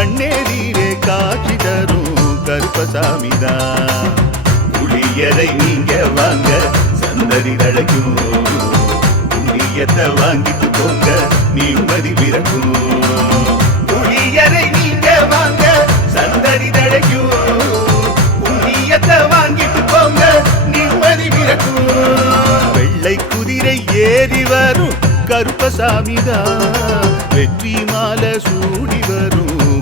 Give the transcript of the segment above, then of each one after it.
கண்ணெதிரே காட்சி தரும் கருப்பசாமிதா. புளியரை நீங்க வாங்க சந்ததி தழைக்கும் புளியத்தை வாங்கிட்டு போங்க நிம்மதி பிறக்கும். புளியரை நீங்க வாங்க சந்ததி தழைக்கும் புண்ணியத்தை வாங்கிட்டு போங்க நிம்மதி பிறக்கும். வெள்ளை குதிரை ஏறி வரும் கருப்பசாமிதா. வெற்றி மாலை சூடி வரும்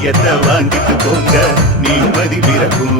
புளியத்தை வாங்கிட்டு போங்க. நிம்மதி பிறக்கும்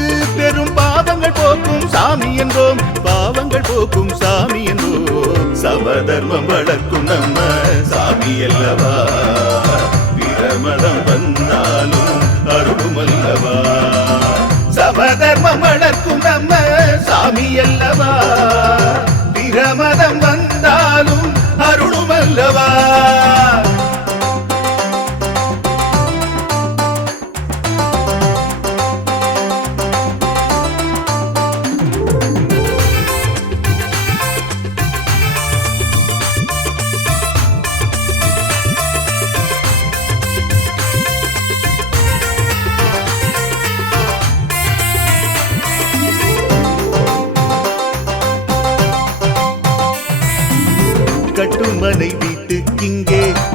போக்கும் சாமி என்றோம். பாவங்கள் போக்கும் சாமி என்போம் சமதர்மம் வளர்க்கும் நம்ம சாமி அல்லவா? பிரமதம் வந்தாலும் அருளும் அல்லவா? சமதர்மம் வளர்க்கும் நம்ம சாமி அல்லவா?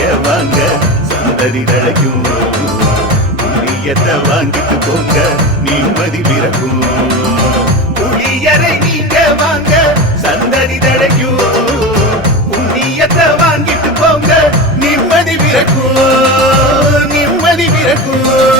புளியரை வாங்க. சந்ததி தழைக்கும். புளியத்தை வாங்கிட்டு போங்க நிம்மதி பிறக்கும். புளியரை நீங்க வாங்க சந்ததி தடைக்கும் புண்ணியத்தை வாங்கிட்டு போங்க நிம்மதி பிறக்கும். நிம்மதி பிறக்கும்.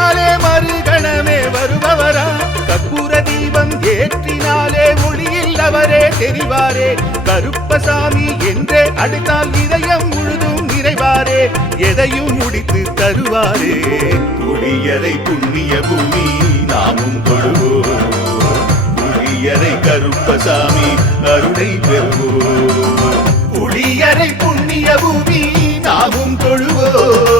வேண்டினாலே மறுகணமே வருபவரா? கற்பூர தீபம் ஏற்றினாலே ஒளியில் அவரே தெரிவாரே. கருப்பசாமி என்றே அழைத்தால் இதயம் முழுதும் நிறைவாரே. எதையும் முடித்து தருவாரே. புளியரை புண்ணிய பூமி நாமும் தொழுவோம். புளியரை கருப்பசாமி அருளை பெறுவோம். புளியரை புண்ணிய பூமி நாமும் தொழுவோம்.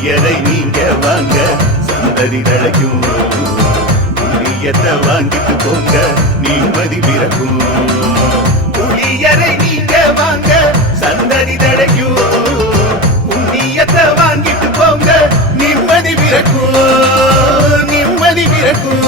புளியரை நீங்க வாங்க. சந்ததி தழைக்கும் புளியத்தை வாங்கிட்டு போங்க. நிம்மதி பிறக்கும். புளியரை நீங்க வாங்க. சந்ததி தழைக்கும் புண்ணியத்தை வாங்கிட்டு போங்க. நிம்மதி பிறக்கும். நிம்மதி பிறக்கும்.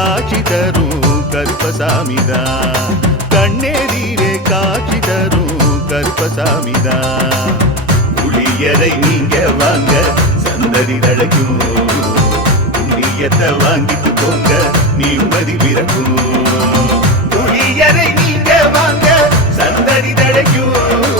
காட்சி தரும் கருப்பசாமிதான் கண்ணெதிரே காட்சி தரும் கருப்பசாமிதான் புளியரை நீங்க வாங்க சந்ததி தழைக்கும் புளியத்தை வாங்கிட்டு போங்க நிம்மதி பிறக்கும். புளியரை நீங்க வாங்க சந்தடி தழைக்கும்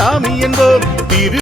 சாமி என்போம் திரு